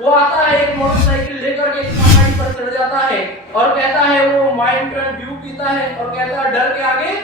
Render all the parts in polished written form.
वो आता है एक मोटरसाइकिल लेकर के पहाड़ी पर चढ़ जाता है और कहता है वो माउंटेन व्यू पीता है और कहता है डर के आगे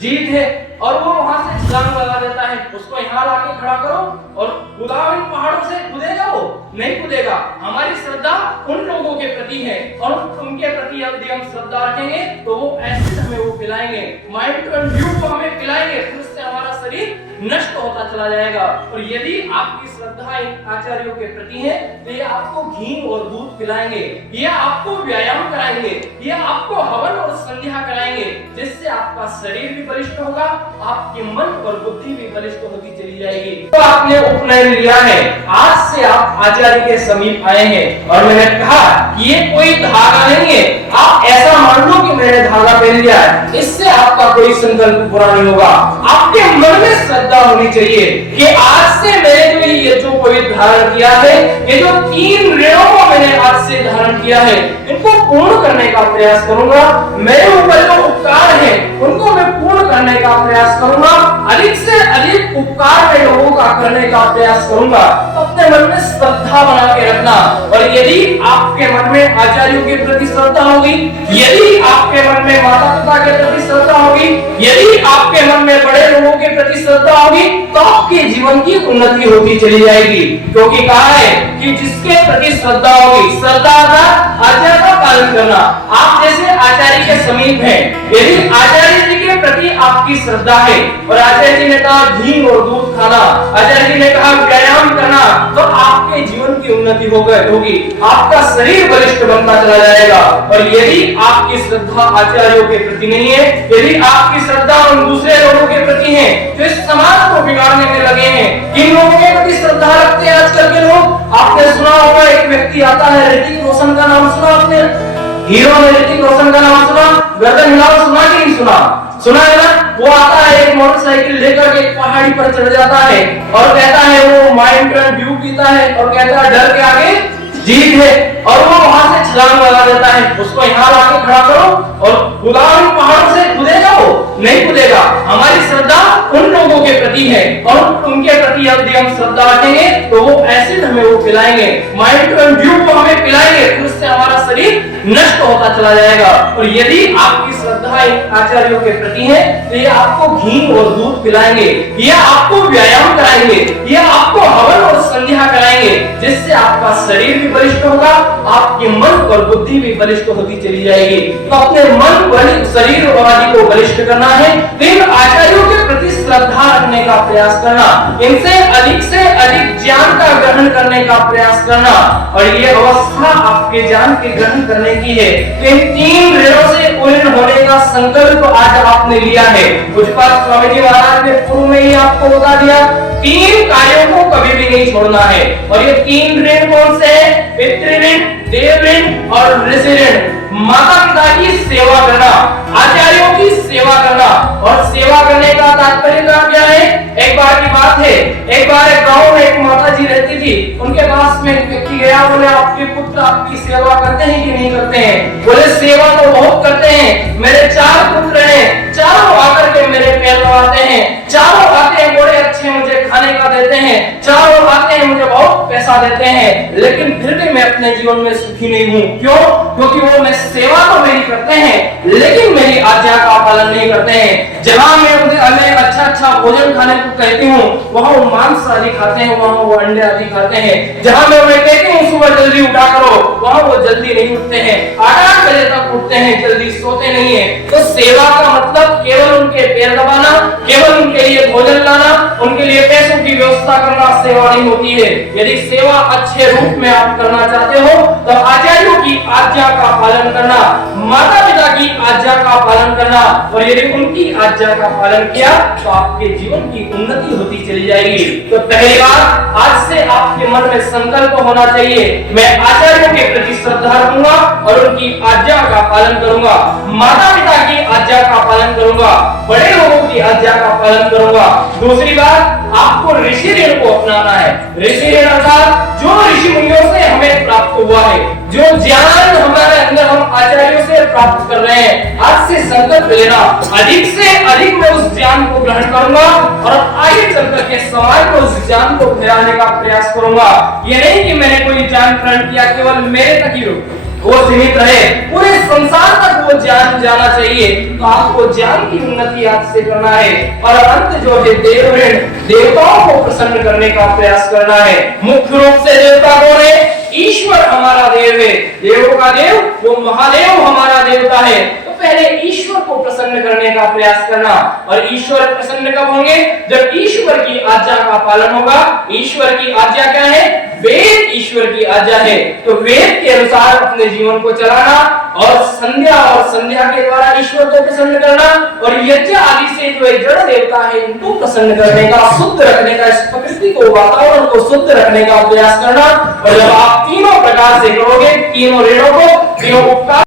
जीत है, और वो वहां से छलांग लगा देता है। उसको यहाँ लाके खड़ा करो और कूदाओ, इन पहाड़ों से कूदेगा वो नहीं कूदेगा। हमारी श्रद्धा उन लोगों के प्रति है और उनके प्रति यदि हम श्रद्धा रखेंगे तो वो एसिड हमें वो पिलाएंगे, माउंटेन व्यू को हमें पिलाएंगे, फिर उससे हमारा शरीर नष्ट होता चला जाएगा। और यदि आपकी श्रद्धा इन आचार्यों के प्रति है तो ये आपको घी और दूध पिलाएंगे, ये आपको व्यायाम कराएंगे, ये आपको हवन और संध्या कराएंगे, जिससे आपका शरीर भी बलिष्ठ होगा, आपके मन और बुद्धि भी बलिष्ठ होती चली जाएगी। तो आपने उपनयन लिया है, आज से आप आचार्य के समीप आए हैं और मैंने कहा कि ये कोई धागा नहीं है, आप ऐसा मान लो कि मैंने धागा पहन लिया है, इससे आपका कोई संकल्प पूरा नहीं होगा। आपके मन में श्रद्धा होनी चाहिए कि आज से मैंने ये जो पवित्र धारण किया है, ये जो 3 ऋणों को मैंने आज से धारण किया है, इनको पूर्ण करने का प्रयास करूंगा। मेरे ऊपर जो उपकार है उनको मैं पूर्ण करने का प्रयास करूंगा, अधिक से अधिक उपकार में लोगों का करने का प्रयास करूंगा। अपने मन में श्रद्धा बना के रखना, और यदि आपके मन में आचार्यों के प्रति श्रद्धा होगी, यदि आपके मन में माता पिता के प्रति श्रद्धा होगी, यदि आपके मन में बड़े लोगों के प्रति श्रद्धा होगी, तो आपके जीवन की उन्नति होती चली जाएगी। क्योंकि कहा है कि जिसके प्रति श्रद्धा होगी, श्रद्धा का आचार्य का पालन करना। आप जैसे आचार्य के समीप हैं, यदि आचार्य जी के प्रति आपकी श्रद्धा है और आचार्य जी ने कहा घी और दूध खाना, आचार्य जी ने कहा व्यायाम करना, तो आपके जीवन की उन्नति होगी, आपका शरीर बलिष्ठ बनता चला जाएगा। और यदि आपकी श्रद्धा आचार्यों के प्रति नहीं है, यदि आपकी श्रद्धा उन दूसरे लोगों के प्रति है जो इस समाज को बिगाड़ने में लगे हैं, किन लोगों के प्रति श्रद्धा रखते हैं आजकल के लोग? आपने सुना होगा एक व्यक्ति आता है, ऋतिक रोशन का नाम सुना आपने? हीरो ने ऋतिक रोशन का नाम सुना? गर्दन हिलाओ, सुना कि नहीं सुना? सुना है ना? वो आता है एक मोटरसाइकिल लेकर के पहाड़ी पर चढ़ जाता है और कहता है वो माउंटेन व्यू पीता है और कहता है डर के आगे जीत है, और वो वहां से छलांग लगा देता है। उसको यहाँ लाके खड़ा करो और कूदाओ, इन पहाड़ों से कूदेगा वो नहीं कूदेगा। हमारी श्रद्धा उन लोगों के प्रति है और उनके प्रति यदि हम श्रद्धा रखेंगे तो वो एसिड हमें वो पिलाएंगे, माउंटेन व्यू को हमें पिलाएंगे, फिर उससे हमारा शरीर नष्ट होता चला जाएगा। और यदि आपकी श्रद्धा इन आचार्यों के प्रति है तो ये आपको घी और दूध पिलाएंगे, ये आपको व्यायाम कराएंगे, ये आपको हवन और संध्या कराएंगे, जिससे आपका शरीर भी बलिष्ठ होगा, आपके मन और बुद्धि भी बलिष्ठ होती चली जाएगी। तो अपने मन, शरीर और आदि को बलिष्ठ करना है, इन आचार्यों के प्रति श्रद्धा रखने का प्रयास करना, इनसे अधिक से अधिक ज्ञान का ग्रहण करने का प्रयास करना। और ये अवस्था आपके ज्ञान के ग्रहण करने की है। तो इन 3 ऋणों से पूर्ण होने का संकल्प आज आपने लिया है। पूज्यपाद स्वामी जी महाराज ने पूर्व में ही आपको बता दिया, 3 कार्यों को कभी भी नहीं छोड़ना है। और ये 3 ऋण कौन से हैं? पितृ ऋण, देव ऋण और ऋषि ऋण। माता पिता की सेवा करना, आचार्यों की सेवा करना, और सेवा करने का तात्पर्य क्या है? एक बार की बात है, एक बार एक गांव में एक माता जी रहती थी, उनके पास में एक व्यक्ति गया, बोले आपके पुत्र आपकी सेवा करते हैं कि नहीं करते हैं? बोले सेवा तो बहुत करते हैं, मेरे 4 पुत्र हैं, चारों आकर के मेरे पैर दबाते हैं, चारों आते हैं बड़े अच्छे मुझे खाने का देते हैं, चारों आते हैं मुझे बहुत पैसा देते हैं, लेकिन फिर भी मैं अपने जीवन में सुखी नहीं हूँ। क्यों? क्योंकि वो मैं सेवा तो मेरी करते हैं लेकिन मेरी आज्ञा का पालन नहीं करते हैं। जहां मैं उन्हें अच्छा अच्छा भोजन खाने को कहती हूँ, वहां वो मांस आदि खाते हैं, वहां वो अंडे आदि खाते हैं। जहां मैं उन्हें कहती हूँ सुबह जल्दी उठा करो, वहां वो जल्दी नहीं उठते हैं, 8 बजे तक उठते हैं, जल्दी सोते नहीं है। तो सेवा का मतलब केवल उनके पैर दबाना, केवल उनके लिए भोजन लाना, उनके लिए पैसों की व्यवस्था करना सेवा नहीं होती है। यदि सेवा अच्छे रूप में आप करना चाहते हो तो आचार्यों की आज्ञा का पालन करना, माता पिता की आज्ञा का पालन करना, और यदि उनकी आज्ञा का पालन किया तो आपके जीवन की उन्नति होती चली जाएगी। तो पहली बात, आज से आपके मन में संकल्प होना चाहिए, मैं आचार्यों के प्रति श्रद्धा रखूंगा और उनकी आज्ञा का पालन करूंगा, माता पिता की आज्ञा का पालन करूंगा, बड़े लोगों की आज्ञा का पालन करूंगा। दूसरी बात, आपको ऋषि ऋण को अपनाना है। ऋषि ऋण अर्थात जो ऋषि मुनियों से हमें प्राप्त हुआ है, जो ज्ञान हमारे अंदर हम आचार्यों से प्राप्त कर रहे हैं, आज से संकल्प लेना अधिक से अधिक मैं उस ज्ञान को ग्रहण करूंगा और आगे चल करके समाज को उस ज्ञान को फैलाने का प्रयास करूंगा। ये नहीं कि मैंने कोई ज्ञान ग्रहण किया केवल मेरे तक ही वो सीमित रहे, पूरे संसार तक वो ज्ञान जाना चाहिए। तो आपको ज्ञान की उन्नति आज से करना है और अंत जो है देवताओं को प्रसन्न करने का प्रयास करना है। मुख्य रूप से देवता कौन है? ईश्वर हमारा देव है, देवों का देव वो महादेव हमारा देवता है। तो पहले ईश्वर को प्रसन्न करने का प्रयास करना, और ईश्वर प्रसन्न कब होंगे? जब ईश्वर की आज्ञा का पालन होगा। ईश्वर की आज्ञा क्या है? वेद ईश्वर की आज्ञा है, तो वेद के अनुसार अपने जीवन को चलाना और संध्या के द्वारा ईश्वर को प्रसन्न करना, और यज्ञ आदि से जो जड़ देवता है इनको प्रसन्न करने का, शुद्ध रखने का, इस प्रकृति को, वातावरण को शुद्ध रखने का प्रयास करना। और जब आप तीनों प्रकार से करोगे, तीनों ऋणों को, तीनों उपकार